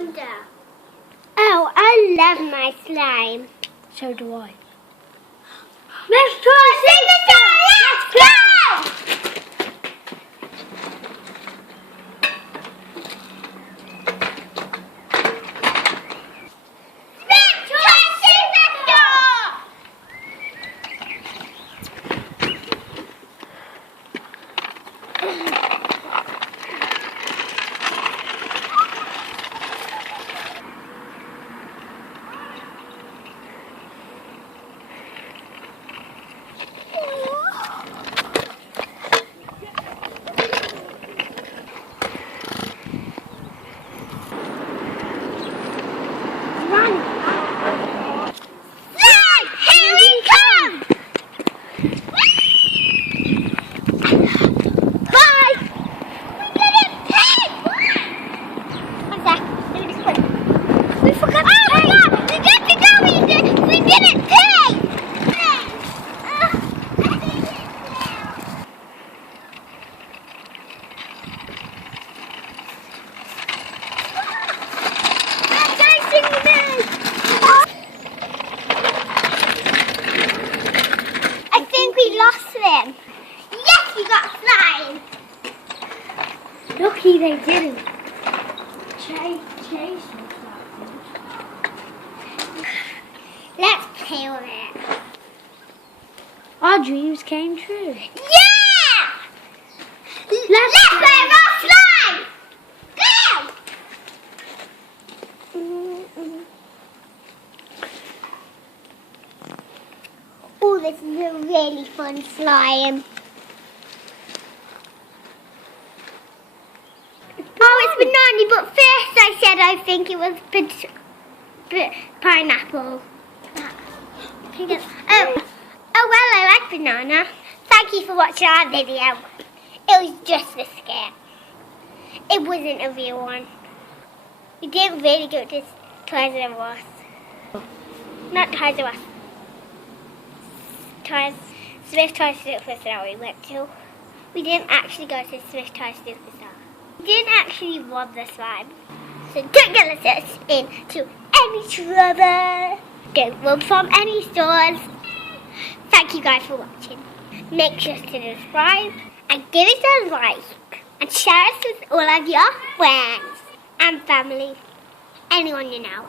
wonder. Oh, I love my slime. So do I. Let's try Let's go! Yes, you got slime. Lucky they didn't. Chase Let's play with it. Our dreams came true. Yeah! Let's play with our slime. Go! Oh, this is a really fun slime. Oh, it's banana, but first I said I think it was pineapple. Oh, well, I like banana. Thank you for watching our video. It was just a scare. It wasn't a real one. We didn't really go to Toys R Us. Not Toys R Us. Swift Toys Superstar we went to. We didn't actually go to Swift Toys Superstar. We didn't actually want the slime. So don't get us into any trouble. Don't run from any stores. Thank you guys for watching. Make sure to subscribe and give it a like. And share us with all of your friends and family. Anyone you know.